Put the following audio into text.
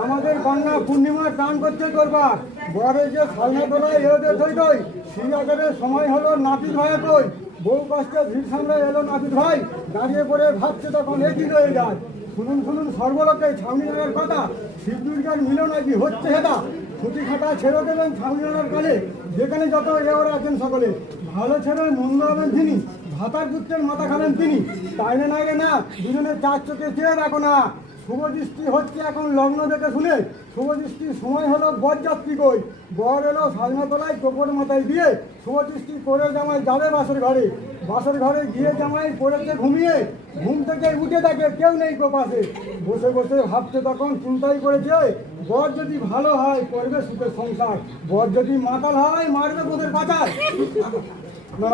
আমাদের কন্যা পূর্ণিমার টান করতে করবার বরের যে সালনা তোলায় এলোদের থই থই সিরিয়াদের সময় হলো নাপিত ভাই কই বউ কষ্টে ভিড় সামনে এলো নাপিত ভাই দাঁড়িয়ে পড়ে ভাবছে তখন একই রয়ে যায়। শুনুন শুনুন সর্বলোকে ছাউনি নাড়ার কথা শিব দুর্গার মিলন নাকি হচ্ছে হেতা ছুটি খাটা ছেড়ে দেবেন ছাউনি নাড়ার কালে যেখানে যত এওরা আছেন সকলে ভালো ছেড়ে মন্দ হবেন তিনি ভাতার পুত্রের মাথা খাবেন তিনি তাইলে না গে না দুজনের চার চোখে চেয়ে রাখো না শুভ দৃষ্টি হচ্ছে এখন লগ্ন দেখে শুনে শুভ দৃষ্টির সময় হলো বরযাত্রী কই বর এলো সালনাতলায় টোপর মাথায় দিয়ে শুভ দৃষ্টি করে জামাই যাবে বাসর ঘরে গিয়ে জামাই পড়েছে ঘুমিয়ে ঘুম থেকে উঠে থাকে কেউ নেই পাশে বসে বসে ভাবছে তখন চিন্তাই করেছে বর যদি ভালো হয় করবে সুখের সংসার বর যদি মাতাল হয় মারবে বোধের পাচার না